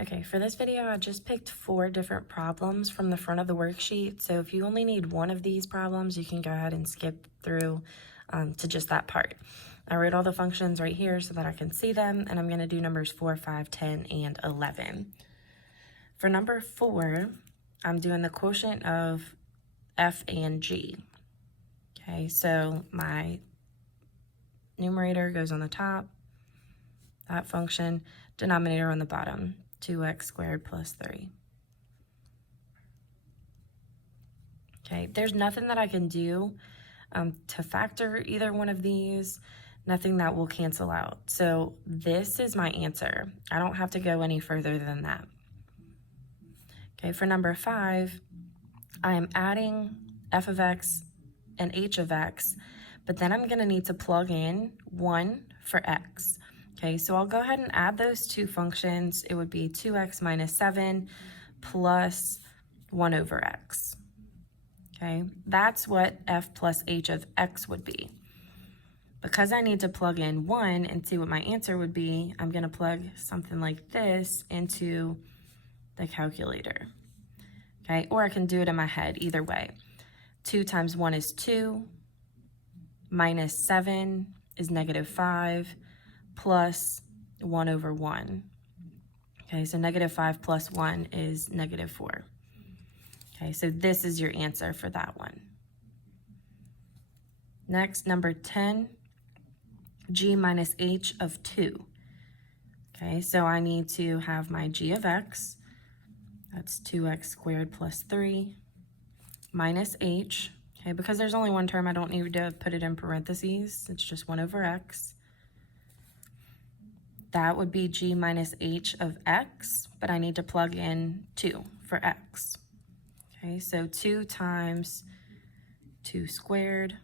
Okay, for this video, I just picked 4 different problems from the front of the worksheet. So if you only need one of these problems, you can go ahead and skip through to just that part. I wrote all the functions right here so that I can see them, and I'm going to do numbers 4, 5, 10, and 11. For number 4, I'm doing the quotient of f and g. Okay, so my numerator goes on the top, that function, denominator on the bottom, 2x squared plus 3. Okay, there's nothing that I can do to factor either one of these, nothing that will cancel out. So this is my answer. I don't have to go any further than that. Okay, for number 5, I am adding f of x and h of x, but then I'm gonna need to plug in 1 for x. Okay, so I'll go ahead and add those two functions. It would be 2x minus 7 plus 1 over x. Okay, that's what f plus h of x would be. Because I need to plug in 1 and see what my answer would be, I'm going to plug something like this into the calculator. Okay, or I can do it in my head, either way. 2 times 1 is 2, minus 7 is negative 5, plus 1 over 1. Okay, so negative 5 plus 1 is negative 4. Okay, so this is your answer for that one. Next, number 10, g minus h of 2. Okay, so I need to have my g of x, that's 2x squared plus 3, minus h. Okay, because there's only one term, I don't need to put it in parentheses. It's just 1 over x. That would be g minus h of x, but I need to plug in 2 for x. Okay, so 2 times 2 squared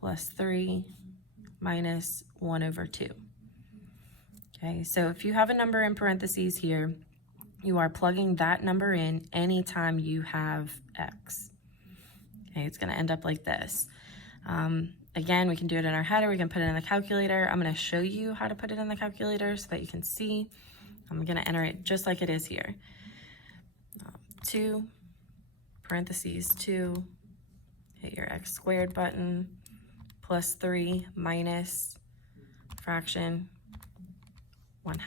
plus 3 minus 1 over 2. Okay, so if you have a number in parentheses here, you are plugging that number in anytime you have x. Okay, it's going to end up like this. Again, we can do it in our head or we can put it in the calculator. I'm going to show you how to put it in the calculator so that you can see. I'm going to enter it just like it is here. 2, parentheses 2, hit your x squared button, plus 3 minus fraction 1/2.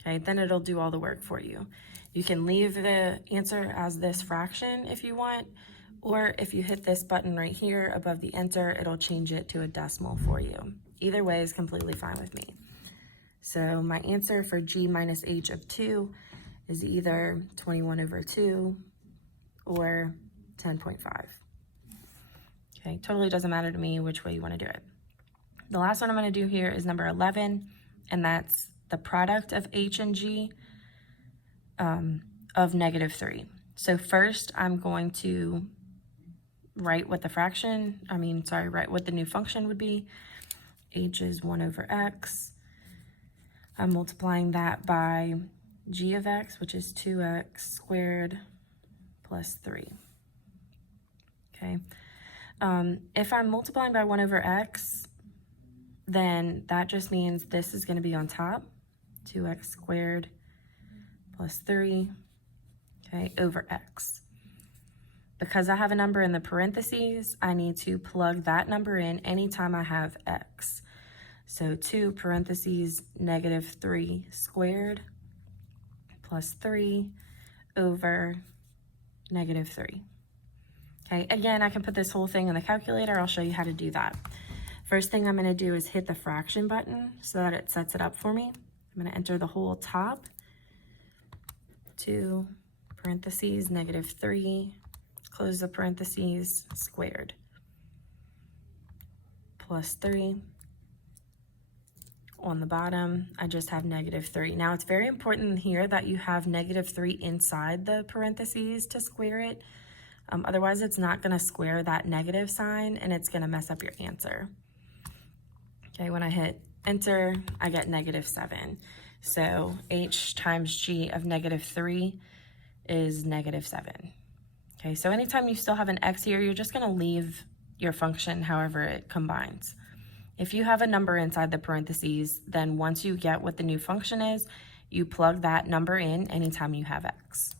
Okay, then it'll do all the work for you. You can leave the answer as this fraction if you want, or if you hit this button right here above the enter, it'll change it to a decimal for you. Either way is completely fine with me. So my answer for g minus h of 2 is either 21 over 2 or 10.5. Okay, totally doesn't matter to me which way you want to do it. The last one I'm going to do here is number 11, and that's the product of h and g of negative 3. So first I'm going to write what the write what the new function would be. H is 1 over x. I'm multiplying that by g of x, which is 2x squared plus 3. Okay. If I'm multiplying by 1 over x, then that just means this is going to be on top, 2x squared plus 3, okay, over x. Because I have a number in the parentheses, I need to plug that number in anytime I have x. So 2 parentheses negative 3 squared plus 3 over negative 3. Okay, again, I can put this whole thing in the calculator. I'll show you how to do that. First thing I'm going to do is hit the fraction button so that it sets it up for me. I'm going to enter the whole top, 2 parentheses negative 3, close the parentheses, squared, plus 3. On the bottom, I just have negative 3. Now, it's very important here that you have negative 3 inside the parentheses to square it. Otherwise, it's not going to square that negative sign, and it's going to mess up your answer. Okay, when I hit enter, I get negative 7. So h times g of negative 3 is negative 7. Okay, so anytime you still have an x here, you're just going to leave your function however it combines. If you have a number inside the parentheses, then once you get what the new function is, You plug that number in anytime you have x.